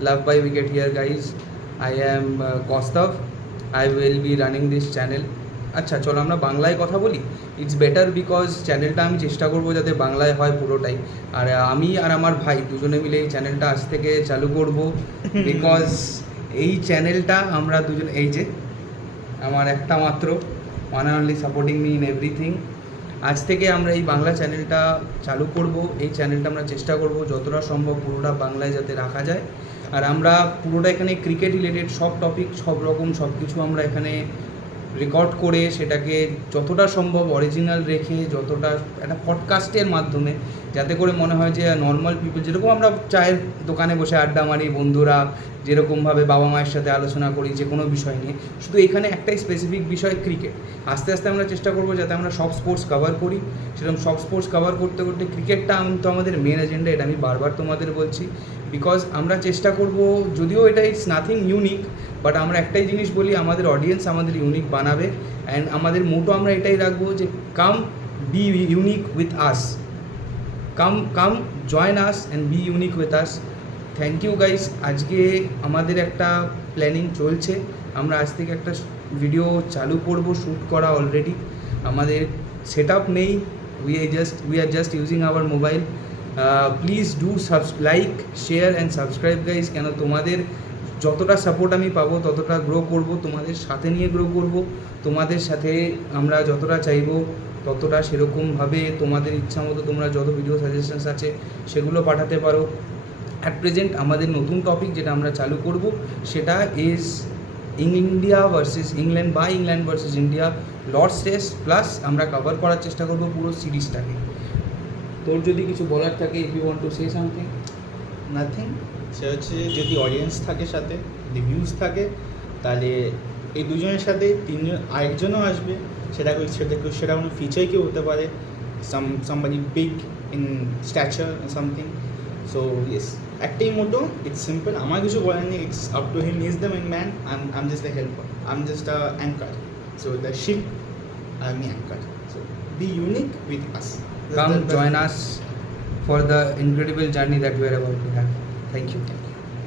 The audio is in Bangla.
Love by Wicket here, guys. I am Kaustav. I will be running this channel. আচ্ছা চলো আমরা বাংলায় কথা বলি। ইটস বেটার বিকজ চ্যানেলটা আমি চেষ্টা করবো যাতে বাংলায় হয় পুরোটাই। আর আমি আর আমার ভাই দুজনে মিলে এই চ্যানেলটা আজ থেকে চালু করব বিকজ এই চ্যানেলটা আমরা দুজন, এই যে আমার একটা মাত্র one and only supporting me in everything, আজ থেকে আমরা এই বাংলা চ্যানেলটা চালু করব। এই চ্যানেলটা আমরা চেষ্টা করব যতটা সম্ভব পুরোটা বাংলায় যাতে রাখা যায়। আর আমরা পুরোটা এখানে ক্রিকেট রিলেটেড সব টপিক, সব রকম সব কিছু আমরা এখানে রেকর্ড করে সেটাকে যতটা সম্ভব অরিজিনাল রেখে, যতটা একটা পডকাস্টের মাধ্যমে, যাতে করে মনে হয় যে নর্মাল পিপল যেরকম আমরা চায়ের দোকানে বসে আড্ডা মারি বন্ধুরা, যেরকমভাবে বাবা মায়ের সাথে আলোচনা করি যে কোনো বিষয় নিয়ে, শুধু এখানে একটাই স্পেসিফিক বিষয় ক্রিকেট। আস্তে আস্তে আমরা চেষ্টা করবো যাতে আমরা সব স্পোর্টস কভার করি। সেরকম সব স্পোর্টস কভার করতে করতে ক্রিকেটটা তো আমাদের মেন এজেন্ডা, এটা আমি বারবার তোমাদের বলছি। বিকজ আমরা চেষ্টা করব, যদিও এটা ইটস নাথিং ইউনিক, বাট আমরা একটাই জিনিস বলি, আমাদের অডিয়েন্স আমাদের ইউনিক বানাবে। অ্যান্ড আমাদের মোটো আমরা এটাই রাখবো যে come be unique with us, come join us and be unique with us. Thank you guys. আজকে আমাদের একটা প্ল্যানিং চলছে, আমরা আজ থেকে একটা ভিডিও চালু করব, শ্যুট করা অলরেডি। আমাদের সেট আপ নেই, we are just using hour mobile. Please do like, share and subscribe guys. কেন তোমাদের যতটা সাপোর্ট আমি পাবো ততটা গ্রো করব, তোমাদের সাথে নিয়ে গ্রো করব। তোমাদের সাথে আমরা যতটা চাইবো ততটা সেরকমভাবে তোমাদের ইচ্ছা মতো তোমরা যত ভিডিও সাজেশনস আছে সেগুলো পাঠাতে পারো। অ্যাট প্রেজেন্ট আমাদের নতুন টপিক যেটা আমরা চালু করব সেটা ইজ ইন্ডিয়া ভার্সেস ইংল্যান্ড বা England versus India Lord's test, plus আমরা কভার করার চেষ্টা করব পুরো সিরিজটাকে। তোর যদি কিছু বলার থাকে, if you want to say something. Nothing, সে হচ্ছে যদি অডিয়েন্স থাকে সাথে, যদি ভিউজ থাকে, তাহলে এই দুজনের সাথে তিনজন আরেকজনও আসবে। সেটা কোনো ফিচার কেউ হতে পারে, somebody big in stature or something. So yes, একটাই মোটো, ইটস সিম্পল। আমার কিছু বলার নেই, it's up to him, is the main man, I'm just the helper, I'm just a anchor. So the ship, I'm the anchor. So be unique with us. Come join us for the incredible journey that we are about to have. Thank you.